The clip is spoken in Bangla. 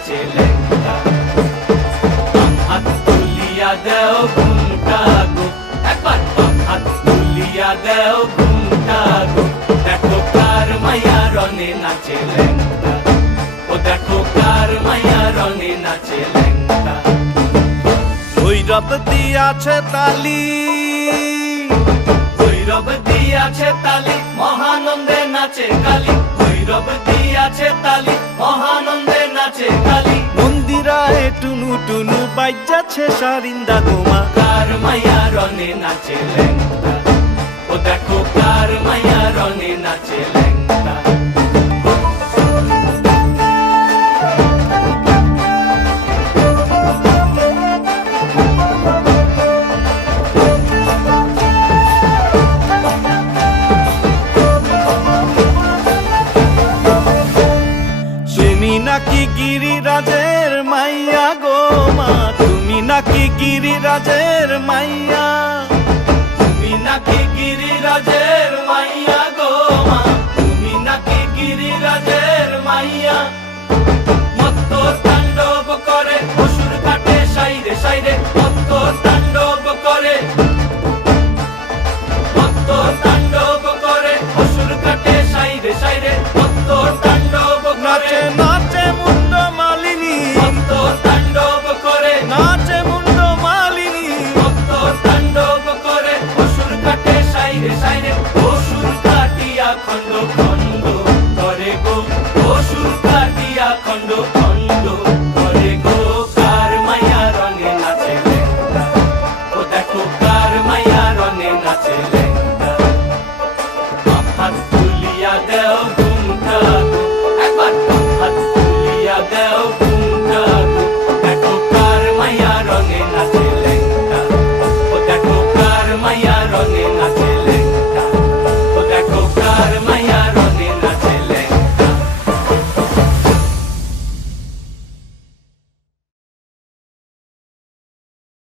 নাচে ল্যাংটা। বাম হাত তুলিয়া দেও ঘুমটা গো, একবার বাম হাত তুলিয়া দেও ঘুমটা গো। দেখো কার মাইয়া রনে নাচে ল্যাংটা, ও দেখো কার মাইয়া রনে নাচে ল্যাংটা। ভৈরব দিয়াছে তালি, ভৈরব দিয়াছে তালি, মহানন্দে নাচে কালী। ভৈরব দিয়াছে তালি, মহানন্দে নাচে কালী। মন্দিরায় টুনু টুনু বাজ্যাছে সারিন্দা গোমা। কার মাইয়া রনে নাচে ল্যাংটা, ও দেখো কার মাইয়া রনে নাচে ল্যাংটা। তুমি নাকি গিরিরাজের মাইয়া গো মা, তুমি নাকি গিরিরাজের মাইয়া। তুমি নাকি গিরিরাজের মাইয়া গো মা, তুমি নাকি গিরিরাজের মাইয়া। মত্ত তাণ্ডব করে অসুর কাটে সাইরে সাইরে, মত্ত তাণ্ডব করে, মত্ত তাণ্ডব করে অসুর কাটে সাইরে সাইরে, মত্ত তাণ্ডব করে। নাচে নাচে মুন্ড মালিনী, মত্ত তাণ্ডব করে, নাচে মুন্ড মালিনী। মত্ত তাণ্ডব করে অসুর কাটে সাইরে সাইরে, অসুর কাটিয়া খণ্ড খণ্ড করে গো, অসুর কাটিয়া খণ্ড